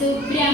sobre a